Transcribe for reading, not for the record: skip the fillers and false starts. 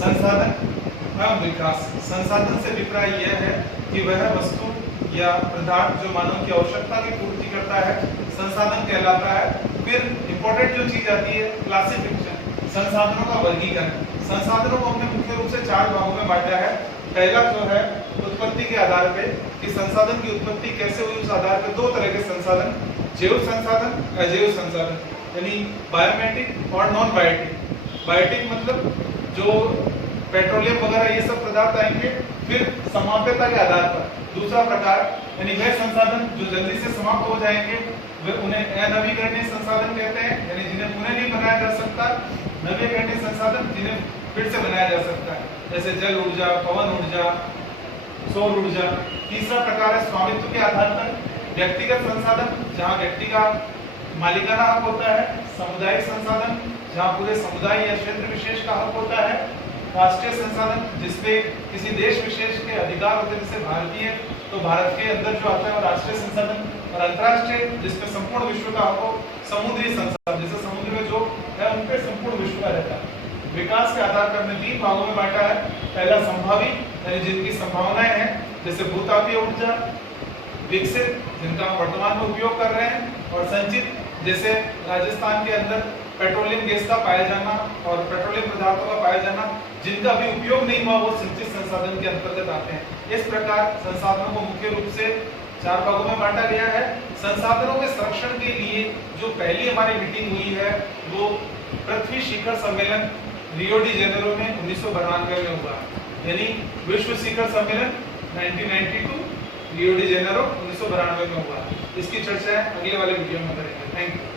संसाधन एवं विकास। संसाधन से अभिप्राय यह है कि वह वस्तु या पदार्थ जो मानव की आवश्यकता की पूर्ति करता है, संसाधन कहलाता है। फिर इंपॉर्टेंट जो चीज आती है क्लासिफिकेशन, संसाधनों का वर्गीकरण। संसाधनों को हमने मुख्य रूप से 4 भागों में बांटा है। पहला जो है उत्पत्ति के आधार पे कि संसाधन की उत्पत्ति कैसे हुई, उस आधार पे 2 तरह के संसाधन, जैव संसाधन, अजैव संसाधन, यानी बायोमेटिक और नॉन बायोटिक। बायोटिक मतलब जो पेट्रोलियम वगैरह ये सब पदार्थ आएंगे। फिर समाप्यता के आधार पर दूसरा प्रकार, यानी वे संसाधन जो जल्दी से समाप्त हो जाएंगे, वे उन्हें अनवीकरणीय संसाधन कहते हैं, यानी जिन्हें पुनः नहीं बनाया जा सकता। नवीकरणीय संसाधन जिन्हें फिर से बनाया जा सकता है, जैसे जल ऊर्जा, पवन ऊर्जा, सौर ऊर्जा। तीसरा प्रकार है स्वामित्व के आधार पर व्यक्तिगत संसाधन, जहाँ व्यक्ति का मालिकाना हक होता है। सामुदायिक संसाधन, जहाँ पूरे समुदाय या क्षेत्र विशेष का हक होता है। राष्ट्रीय संसाधन, जिसपे किसी देश विशेष के अधिकार होते हैं, जैसे भारतीय तो भारत के अंदर जो आता है वो राष्ट्रीय संसाधन। और अंतर्राष्ट्रीय, जिसपे संपूर्ण विश्व का हक हो। समुद्री संसाधन, जैसे समुद्र में जो है उनपे संपूर्ण विश्व का रहता है। विकास के आधार पर हमने 3 भागों में बांटा है। पहला संभावी, यानी जिनकी संभावनाएं हैं, जैसे भूतापीय ऊर्जा। विकसित, जिनका हम वर्तमान में उपयोग कर रहे हैं। और संचित, जैसे राजस्थान के अंदर पेट्रोलियम गैस का पाया जाना और पेट्रोलियम पदार्थों का पाया जाना, जिनका भी उपयोग नहीं हुआ, वो संचित संसाधन के अंतर्गत आते हैं। इस प्रकार संसाधनों को मुख्य रूप से 4 भागों में बांटा गया है। संसाधनों के संरक्षण के लिए जो पहली हमारी मीटिंग हुई है, वो पृथ्वी शिखर सम्मेलन रियो डी जेनेरो में 1992 में हुआ, यानी विश्व शिखर सम्मेलन 1992 रियो डी जेनेरो 1992 में हुआ। इसकी चर्चा अगले वाले वीडियो में करेंगे। Thank you.